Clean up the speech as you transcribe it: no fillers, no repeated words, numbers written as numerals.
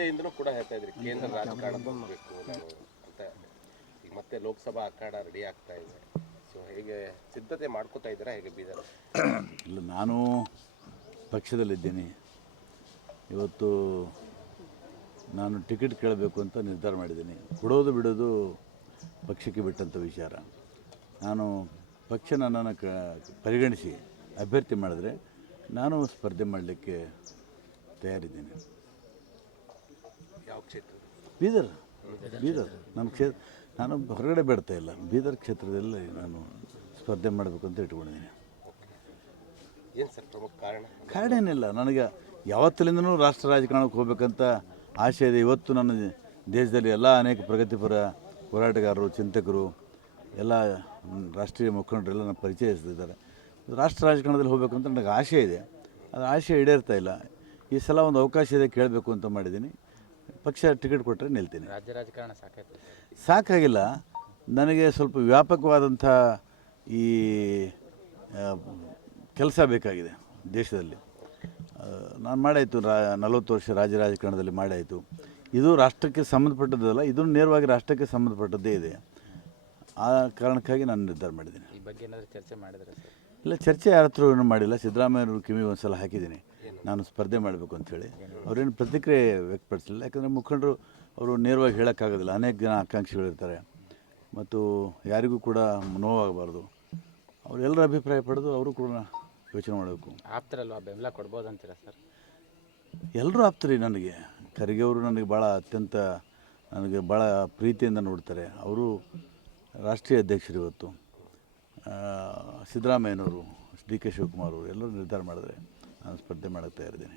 ಹಿಂದೆಯಿಂದನೂ ಕೂಡ ಹೇಳ್ತಾ ಇದ್ರಿ ಕೇಂದ್ರ ರಾಜಕಾರಣಕ್ಕೆ ಹೋಗಬೇಕು ನಾನು ಅಂತ. ಈಗ ಮತ್ತೆ ಲೋಕಸಭಾ ಅಖಾಡ ರೆಡಿ ಆಗ್ತಾ ಇದೆ. ಸೊ ಹೇಗೆ ಸಿದ್ಧತೆ ಮಾಡ್ಕೋತಾ ಇದ್ದೀರಾ ಹೇಗೆ ಬೀದರ್? ಇಲ್ಲ, ನಾನು ಪಕ್ಷದಲ್ಲಿದ್ದೀನಿ. ಇವತ್ತು ನಾನು ಟಿಕೆಟ್ ಕೇಳಬೇಕು ಅಂತ ನಿರ್ಧಾರ ಮಾಡಿದ್ದೀನಿ. ಕೊಡೋದು ಬಿಡೋದು ಪಕ್ಷಕ್ಕೆ ಬಿಟ್ಟಂಥ ವಿಚಾರ. ನಾನು ಪಕ್ಷ ನನ್ನನ್ನು ಪರಿಗಣಿಸಿ ಅಭ್ಯರ್ಥಿ ಮಾಡಿದ್ರೆ ನಾನು ಸ್ಪರ್ಧೆ ಮಾಡಲಿಕ್ಕೆ ತಯಾರಿದ್ದೀನಿ. ಯಾವ ಕ್ಷೇತ್ರ? ಬೀದರ್. ನನ್ನ ನಾನು ಹೊರಗಡೆ ಬೇಡ್ತಾ ಇಲ್ಲ, ಬೀದರ್ ಕ್ಷೇತ್ರದಲ್ಲಿ ನಾನು ಸ್ಪರ್ಧೆ ಮಾಡಬೇಕು ಅಂತ ಇಟ್ಕೊಂಡಿದ್ದೀನಿ. ಏನು ಸರ್ ಪ್ರಮುಖ ಕಾರಣ ಏನಿಲ್ಲ, ನನಗೆ ಯಾವತ್ತಲಿಂದನೂ ರಾಷ್ಟ್ರ ರಾಜಕಾರಣಕ್ಕೆ ಹೋಗ್ಬೇಕಂತ ಆಸೆ ಇದೆ. ಇವತ್ತು ನನ್ನ ದೇಶದಲ್ಲಿ ಎಲ್ಲ ಅನೇಕ ಪ್ರಗತಿಪರ ಹೋರಾಟಗಾರರು, ಚಿಂತಕರು, ಎಲ್ಲ ರಾಷ್ಟ್ರೀಯ ಮುಖಂಡರೆಲ್ಲ ನನ್ನ ಪರಿಚಯಿಸ್ತಿದ್ದಾರೆ. ರಾಷ್ಟ್ರ ರಾಜಕಾರಣದಲ್ಲಿ ಹೋಗಬೇಕು ಅಂತ ನನಗೆ ಆಸೆ ಇದೆ. ಅದು ಆಸೆ ಈಡೇರ್ತಾ ಇಲ್ಲ. ಈ ಸಲ ಒಂದು ಅವಕಾಶ ಇದೆ, ಕೇಳಬೇಕು ಅಂತ ಮಾಡಿದ್ದೀನಿ. ಪಕ್ಷ ಟಿಕೆಟ್ ಕೊಟ್ಟರೆ ನಿಲ್ತೀನಿ. ರಾಜ್ಯ ರಾಜಕಾರಣ ಸಾಕಾಗಿಲ್ಲ, ನನಗೆ ಸ್ವಲ್ಪ ವ್ಯಾಪಕವಾದಂಥ ಈ ಕೆಲಸ ಬೇಕಾಗಿದೆ ದೇಶದಲ್ಲಿ. ನಾನು ಮಾಡಾಯಿತು 40 ವರ್ಷ ರಾಜ್ಯ ರಾಜಕಾರಣದಲ್ಲಿ ಮಾಡಾಯಿತು. ಇದು ರಾಷ್ಟ್ರಕ್ಕೆ ಸಂಬಂಧಪಟ್ಟದ್ದಲ್ಲ, ಇದು ನೇರವಾಗಿ ರಾಷ್ಟ್ರಕ್ಕೆ ಸಂಬಂಧಪಟ್ಟದ್ದೇ ಇದೆ. ಆ ಕಾರಣಕ್ಕಾಗಿ ನಾನು ನಿರ್ಧಾರ ಮಾಡಿದ್ದೀನಿ. ಈ ಬಗ್ಗೆ ಏನಾದರೂ ಚರ್ಚೆ ಮಾಡಿದರೆ ಸರ್? ಇಲ್ಲ, ಚರ್ಚೆ ಯಾರ ಹತ್ರ ಏನೂ ಮಾಡಿಲ್ಲ. ಸಿದ್ದರಾಮಯ್ಯವ್ರ ಕಿವಿ ಒಂದು ಸಲ ಹಾಕಿದ್ದೀನಿ ನಾನು ಸ್ಪರ್ಧೆ ಮಾಡಬೇಕು ಅಂಥೇಳಿ. ಅವರೇನು ಪ್ರತಿಕ್ರಿಯೆ ವ್ಯಕ್ತಪಡಿಸಲಿಲ್ಲ. ಯಾಕಂದರೆ ಮುಖಂಡರು ಅವರು ನೇರವಾಗಿ ಹೇಳೋಕ್ಕಾಗೋದಿಲ್ಲ. ಅನೇಕ ಜನ ಆಕಾಂಕ್ಷಿಗಳಿರ್ತಾರೆ ಮತ್ತು ಯಾರಿಗೂ ಕೂಡ ನೋವಾಗಬಾರ್ದು. ಅವರೆಲ್ಲರ ಅಭಿಪ್ರಾಯ ಪಡೆದು ಅವರು ಕೂಡ ಯೋಚನೆ ಮಾಡಬೇಕು. ಆಪ್ತರಲ್ವಾ, ಬೆಂಬಲ ಕೊಡ್ಬೋದು ಅಂತೀರಾ ಸರ್? ಎಲ್ಲರೂ ಆಪ್ತರಿ ನನಗೆ. ಖರ್ಗೆ ಅವರು ನನಗೆ ನನಗೆ ಭಾಳ ಪ್ರೀತಿಯಿಂದ ನೋಡ್ತಾರೆ. ಅವರು ರಾಷ್ಟ್ರೀಯ ಅಧ್ಯಕ್ಷರು. ಇವತ್ತು ಸಿದ್ದರಾಮಯ್ಯನವರು, ಡಿ ಕೆ ಶಿವಕುಮಾರ್ ಅವರು ಎಲ್ಲರೂ ನಿರ್ಧಾರ ಮಾಡಿದ್ರೆ ನಾನು ಸ್ಪರ್ಧೆ ಮಾಡೋಕ್ಕೆ ತಯಾರಿದ್ದೀನಿ.